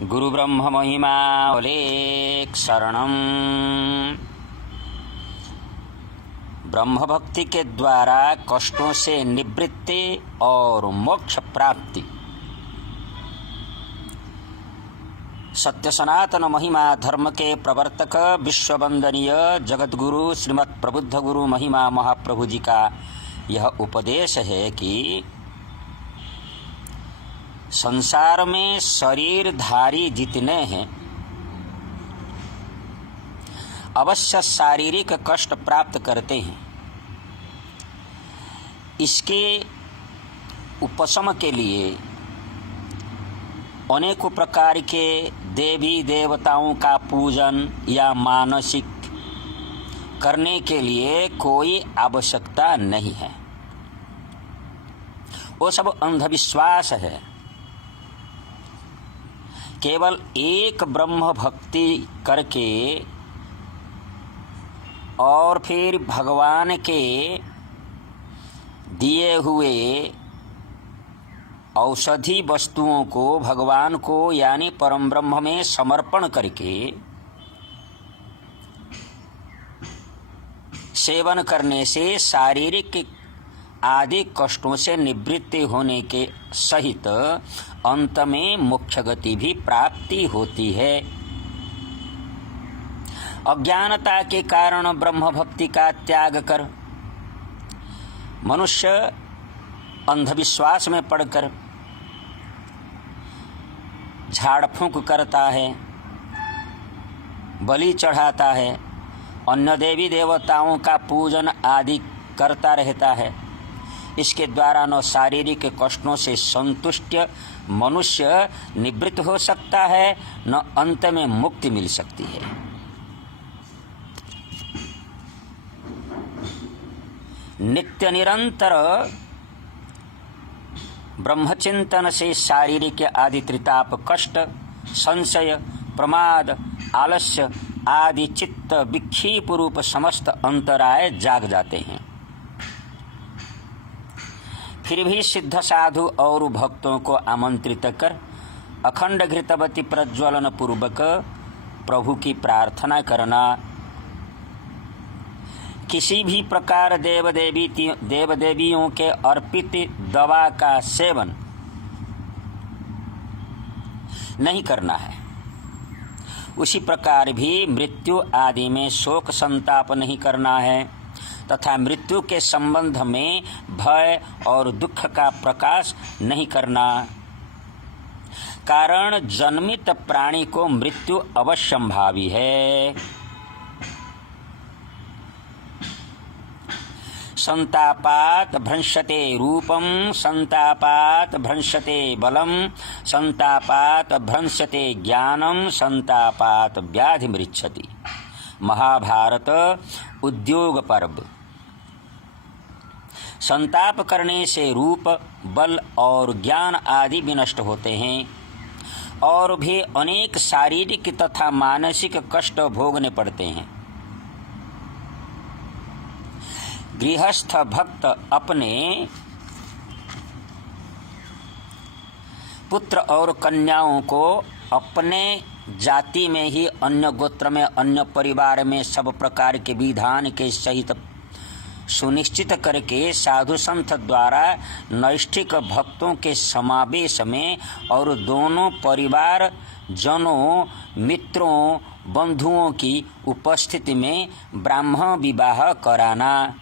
गुरु ब्रह्म महिमा अलेख शरणम। ब्रह्म भक्ति के द्वारा कष्टों से निवृत्ति और मोक्ष प्राप्ति। सत्य सनातन महिमा धर्म के प्रवर्तक विश्ववंदनीय जगतगुरु श्रीमद् प्रबुद्ध गुरु महिमा महाप्रभु जी का यह उपदेश है कि संसार में शरीरधारी जितने हैं अवश्य शारीरिक कष्ट प्राप्त करते हैं। इसके उपशम के लिए अनेकों प्रकार के देवी देवताओं का पूजन या मानसिक करने के लिए कोई आवश्यकता नहीं है। वो सब अंधविश्वास है। केवल एक ब्रह्म भक्ति करके और फिर भगवान के दिए हुए औषधि वस्तुओं को भगवान को यानी परम ब्रह्म में समर्पण करके सेवन करने से शारीरिक आदि कष्टों से निवृत्ति होने के सहित अंत में मोक्ष गति भी प्राप्ति होती है। अज्ञानता के कारण ब्रह्म भक्ति का त्याग कर मनुष्य अंधविश्वास में पड़कर झाड़ फूंक करता है, बलि चढ़ाता है, अन्य देवी देवताओं का पूजन आदि करता रहता है। इसके द्वारा न शारीरिक कष्टों से संतुष्ट मनुष्य निवृत्त हो सकता है, न अंत में मुक्ति मिल सकती है। नित्य निरंतर ब्रह्मचिंतन से शारीरिक आदि त्रिताप कष्ट, संशय, प्रमाद, आलस्य आदि चित्त विक्षेप रूप समस्त अंतराय जाग जाते हैं। फिर भी सिद्ध साधु और भक्तों को आमंत्रित कर अखंड घृतवती प्रज्वलन पूर्वक प्रभु की प्रार्थना करना, किसी भी प्रकार देव देवियों के अर्पित दवा का सेवन नहीं करना है। उसी प्रकार भी मृत्यु आदि में शोक संताप नहीं करना है तथा मृत्यु के संबंध में भय और दुख का प्रकाश नहीं करना। कारण जन्मित प्राणी को मृत्यु अवश्यंभावी है। संतापात भ्रंशते रूपम, संतापात भ्रंशते बलम, संतापात भ्रंशते ज्ञानम, संतापात व्याधि मृच्छति। महाभारत उद्योग पर्व। संताप करने से रूप, बल और ज्ञान आदि विनष्ट होते हैं और भी अनेक शारीरिक तथा मानसिक कष्ट भोगने पड़ते हैं। गृहस्थ भक्त अपने पुत्र और कन्याओं को अपने जाति में ही अन्य गोत्र में अन्य परिवार में सब प्रकार के विधान के सहित सुनिश्चित करके साधु संत द्वारा नैष्ठिक भक्तों के समावेश में और दोनों परिवार जनों, मित्रों, बंधुओं की उपस्थिति में ब्राह्मण विवाह कराना,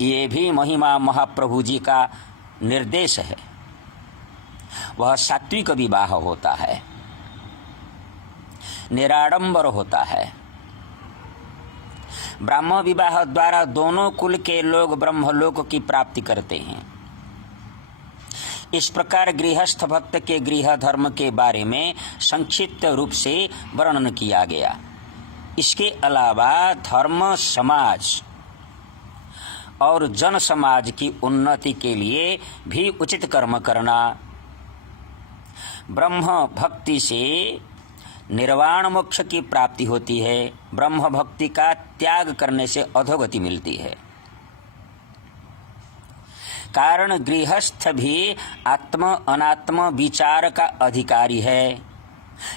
ये भी महिमा महाप्रभु जी का निर्देश है। वह सात्विक विवाह होता है, निराडंबर होता है। ब्राह्मण विवाह द्वारा दोनों कुल के लोग ब्रह्मलोक की प्राप्ति करते हैं। इस प्रकार गृहस्थ भक्त के गृह धर्म के बारे में संक्षिप्त रूप से वर्णन किया गया। इसके अलावा धर्म समाज और जन समाज की उन्नति के लिए भी उचित कर्म करना, ब्रह्म भक्ति से निर्वाण मोक्ष की प्राप्ति होती है। ब्रह्म भक्ति का त्याग करने से अधोगति मिलती है। कारण गृहस्थ भी आत्म अनात्म विचार का अधिकारी है।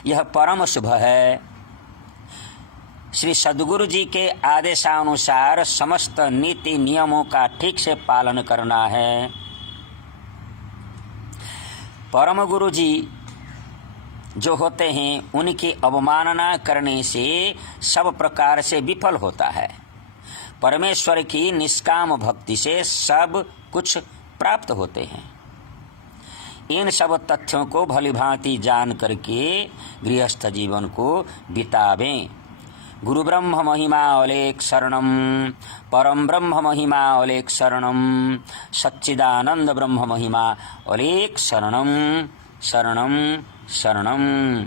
यह परम शुभ है। श्री सद्गुरु जी के आदेशानुसार समस्त नीति नियमों का ठीक से पालन करना है। परम गुरु जी जो होते हैं उनकी अवमानना करने से सब प्रकार से विफल होता है। परमेश्वर की निष्काम भक्ति से सब कुछ प्राप्त होते हैं। इन सब तथ्यों को भलीभांति जान करके गृहस्थ जीवन को बितावें। गुरु ब्रह्म महिमा अलेख शरणम, परम ब्रह्म महिमा अलेख शरणम, सच्चिदानंद ब्रह्म महिमा अलेख शरणम शरणम शरणम।